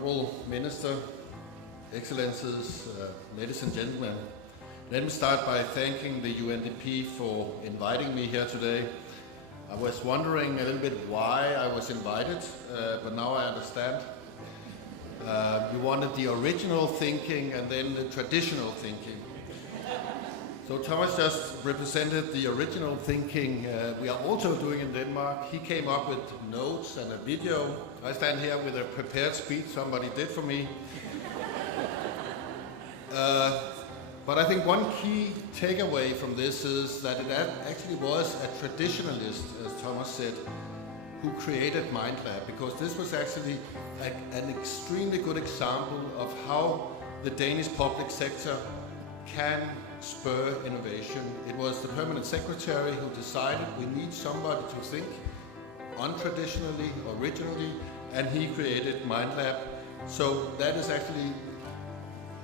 Honorable Minister, Excellencies, ladies and gentlemen. Let me start by thanking the UNDP for inviting me here today. I was wondering a little bit why I was invited, but now I understand. You wanted the original thinking and then the traditional thinking. So Thomas just represented the original thinking we are also doing in Denmark. He came up with notes and a video. I stand here with a prepared speech somebody did for me. But I think one key takeaway from this is that it actually was a traditionalist, as Thomas said, who created MindLab, because this was actually an extremely good example of how the Danish public sector can spur innovation. It was the permanent secretary who decided we need somebody to think untraditionally, originally, and he created MindLab. So that is actually,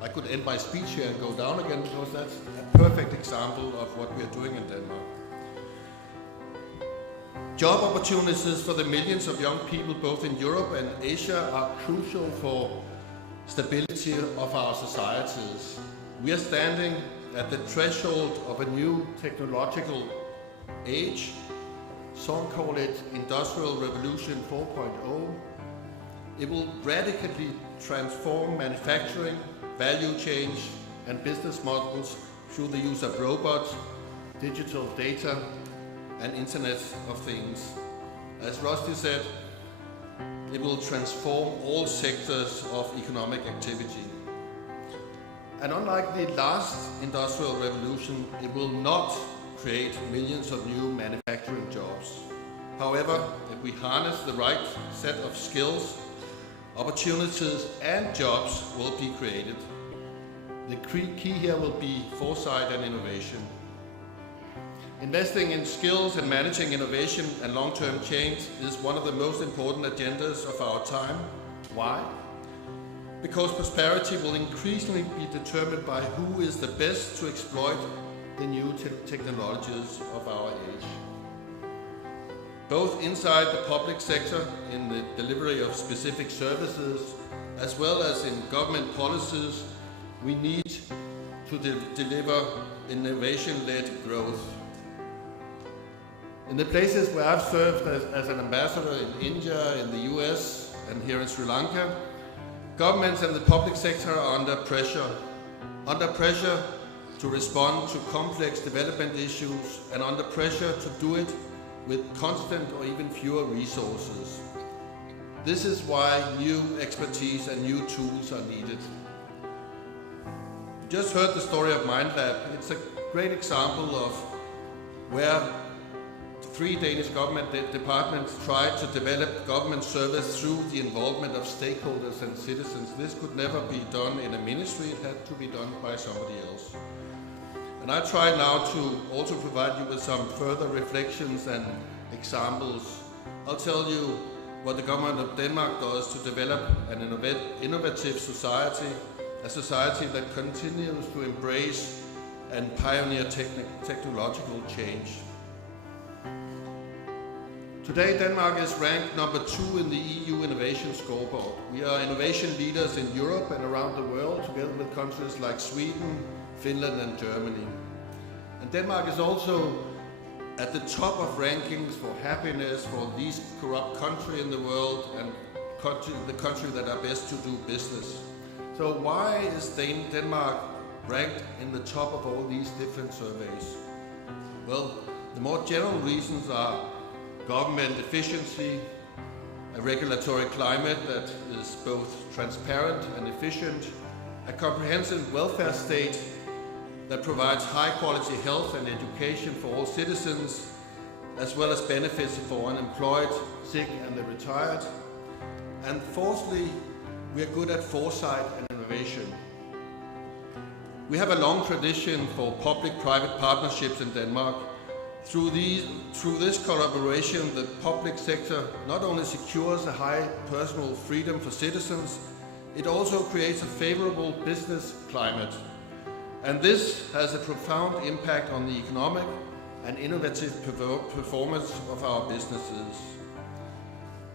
I could end my speech here and go down again, because that's a perfect example of what we are doing in Denmark. Job opportunities for the millions of young people both in Europe and Asia are crucial for stability of our societies. We are standing at the threshold of a new technological age. Some call it Industrial Revolution 4.0. It will radically transform manufacturing, value change and business models through the use of robots, digital data and Internet of Things. As Rusty said, it will transform all sectors of economic activity. And unlike the last industrial revolution, it will not create millions of new manufacturing jobs. However, if we harness the right set of skills, opportunities and jobs will be created. The key here will be foresight and innovation. Investing in skills and managing innovation and long-term change is one of the most important agendas of our time. Why? Because prosperity will increasingly be determined by who is the best to exploit the new technologies of our age. Both inside the public sector in the delivery of specific services, as well as in government policies, we need to deliver innovation-led growth. In the places where I've served as an ambassador in India, in the US, and here in Sri Lanka, governments and the public sector are under pressure to respond to complex development issues and under pressure to do it with constant or even fewer resources. This is why new expertise and new tools are needed. You just heard the story of MindLab. It's a great example of where 3 Danish government departments tried to develop government service through the involvement of stakeholders and citizens. This could never be done in a ministry, it had to be done by somebody else. And I try now to also provide you with some further reflections and examples. I'll tell you what the government of Denmark does to develop an innovative society, a society that continues to embrace and pioneer technological change. Today, Denmark is ranked number 2 in the EU Innovation Scoreboard. We are innovation leaders in Europe and around the world, together with countries like Sweden, Finland and Germany. And Denmark is also at the top of rankings for happiness for the least corrupt country in the world and the country that are best to do business. So why is Denmark ranked in the top of all these different surveys? Well, the more general reasons are government efficiency, a regulatory climate that is both transparent and efficient, a comprehensive welfare state that provides high-quality health and education for all citizens, as well as benefits for unemployed, sick and the retired. And fourthly, we are good at foresight and innovation. We have a long tradition for public-private partnerships in Denmark. Through this collaboration, the public sector not only secures a high personal freedom for citizens, it also creates a favorable business climate. And this has a profound impact on the economic and innovative performance of our businesses.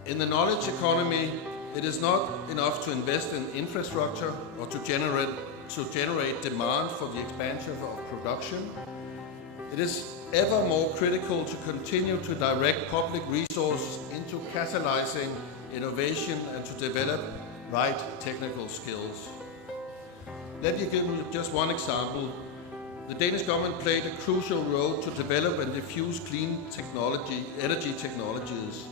In the knowledge economy, It is not enough to invest in infrastructure or to generate demand for the expansion of production. It is ever more critical to continue to direct public resources into catalyzing innovation and to develop right technical skills. Let me give you just one example. The Danish government played a crucial role to develop and diffuse clean energy technologies.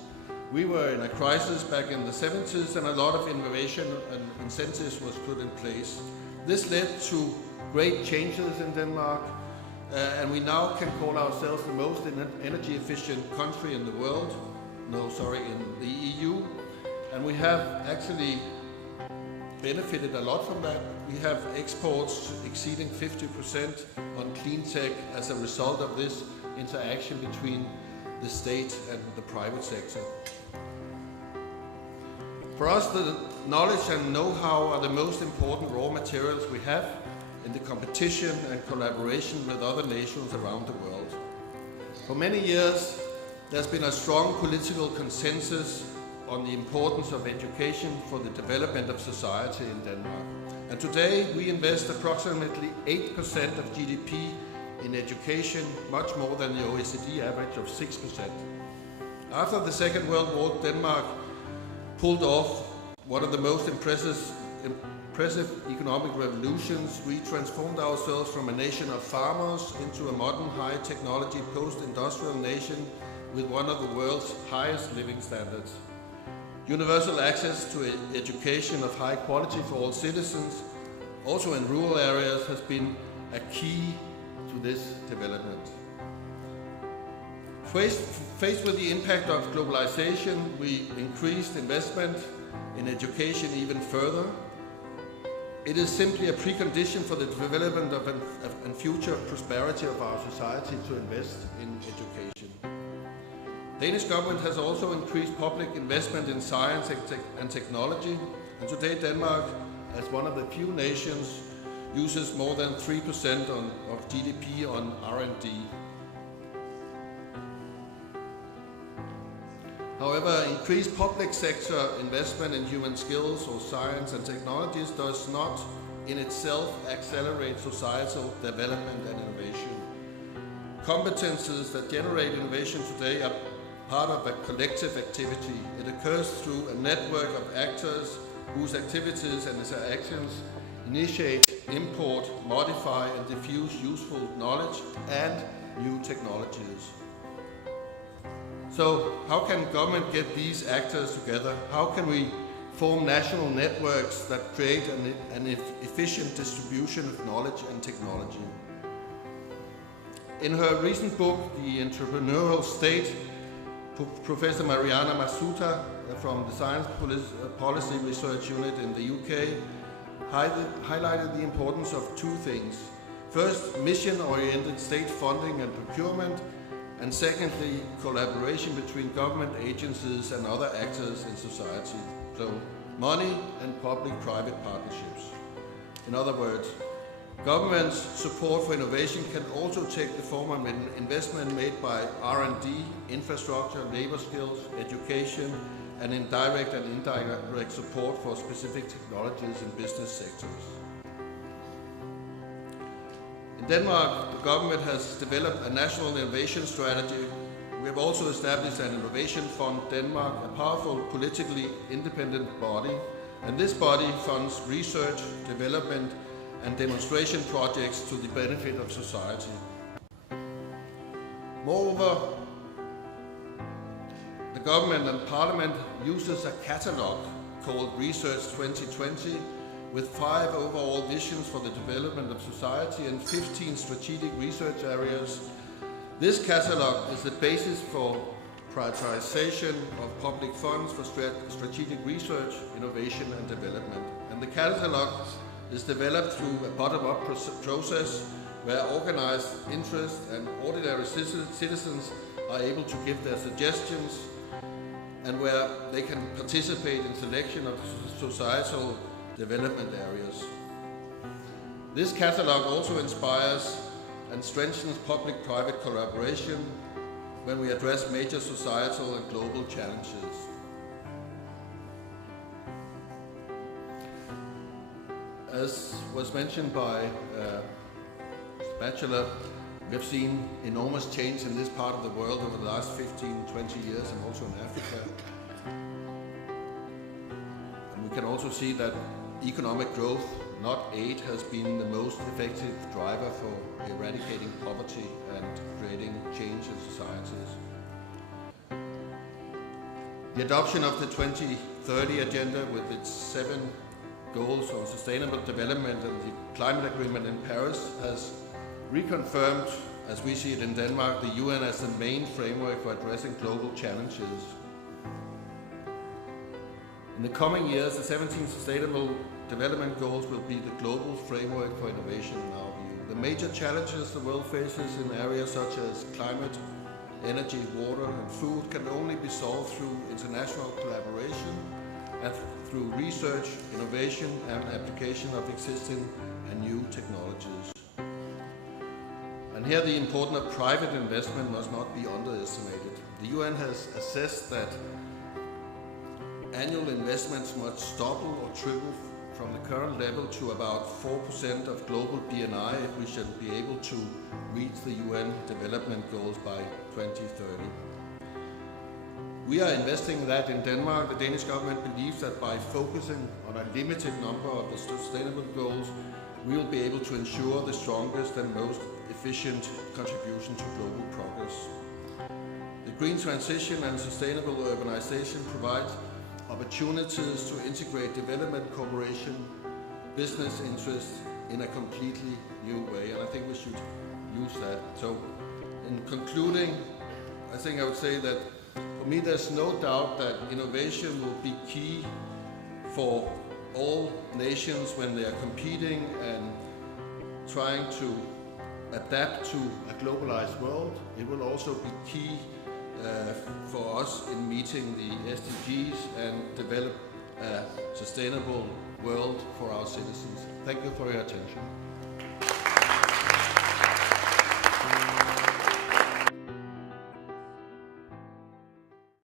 We were in a crisis back in the 70s and a lot of innovation and incentives was put in place. This led to great changes in Denmark, and we now can call ourselves the most energy efficient country in the world. In the EU. And we have actually benefited a lot from that. We have exports exceeding 50% on clean tech as a result of this interaction between the state and the private sector. For us, the knowledge and know-how are the most important raw materials we have in the competition and collaboration with other nations around the world. For many years, there's been a strong political consensus on the importance of education for the development of society in Denmark. And today we invest approximately 8% of GDP in education, much more than the OECD average of 6%. After the Second World War, Denmark pulled off one of the most impressive economic revolutions. We transformed ourselves from a nation of farmers into a modern high-technology post-industrial nation with one of the world's highest living standards. Universal access to education of high quality for all citizens, also in rural areas, has been a key to this development. Faced with the impact of globalization, we increased investment in education even further. It is simply a precondition for the development of and future prosperity of our society to invest in education. Danish government has also increased public investment in science and technology, and today Denmark, as one of the few nations, uses more than 3% of GDP on R&D. However, increased public sector investment in human skills or science and technologies does not in itself accelerate societal development and innovation. Competences that generate innovation today are part of a collective activity. It occurs through a network of actors whose activities and interactions initiate, import, modify and diffuse useful knowledge and new technologies. So how can government get these actors together? How can we form national networks that create an efficient distribution of knowledge and technology? In her recent book, The Entrepreneurial State, Professor Mariana Masuta from the Science Policy Research Unit in the UK highlighted the importance of two things. First, mission-oriented state funding and procurement, and secondly, collaboration between government agencies and other actors in society. So, money and public-private partnerships. In other words, government's support for innovation can also take the form of an investment made by R&D, infrastructure, labor skills, education, and indirect and indirect support for specific technologies in business sectors. In Denmark, the government has developed a national innovation strategy. We have also established an innovation fund, Denmark, a powerful politically independent body, and this body funds research, development, and demonstration projects to the benefit of society. Moreover, the government and parliament uses a catalogue called Research 2020 with 5 overall visions for the development of society and 15 strategic research areas. This catalogue is the basis for prioritization of public funds for strategic research, innovation and development. And the catalogue is developed through a bottom-up process where organized interest and ordinary citizens are able to give their suggestions and where they can participate in selection of societal development areas. This catalogue also inspires and strengthens public-private collaboration when we address major societal and global challenges. As was mentioned by Bachelor, we have seen enormous change in this part of the world over the last 15, 20 years, and also in Africa. And we can also see that economic growth, not aid, has been the most effective driver for eradicating poverty and creating change in societies. The adoption of the 2030 Agenda with its 7 goals on sustainable development and the climate agreement in Paris has reconfirmed, as we see it in Denmark, the UN as the main framework for addressing global challenges. In the coming years, the 17 Sustainable Development Goals will be the global framework for innovation in our view. The major challenges the world faces in areas such as climate, energy, water and food can only be solved through international collaboration and through research, innovation and application of existing and new technologies. And here the importance of private investment must not be underestimated. The UN has assessed that annual investments must double or triple from the current level to about 4% of global BNI if we shall be able to reach the UN development goals by 2030. We are investing that in Denmark. The Danish government believes that by focusing on a limited number of the sustainable goals, we will be able to ensure the strongest and most efficient contribution to global progress. The green transition and sustainable urbanization provide opportunities to integrate development cooperation, business interests in a completely new way, and I think we should use that. So, in concluding, I think I would say that for me there's no doubt that innovation will be key for all nations when they are competing and trying to adapt to a globalized world. It will also be key for us in meeting the SDGs and develop a sustainable world for our citizens. Thank you for your attention.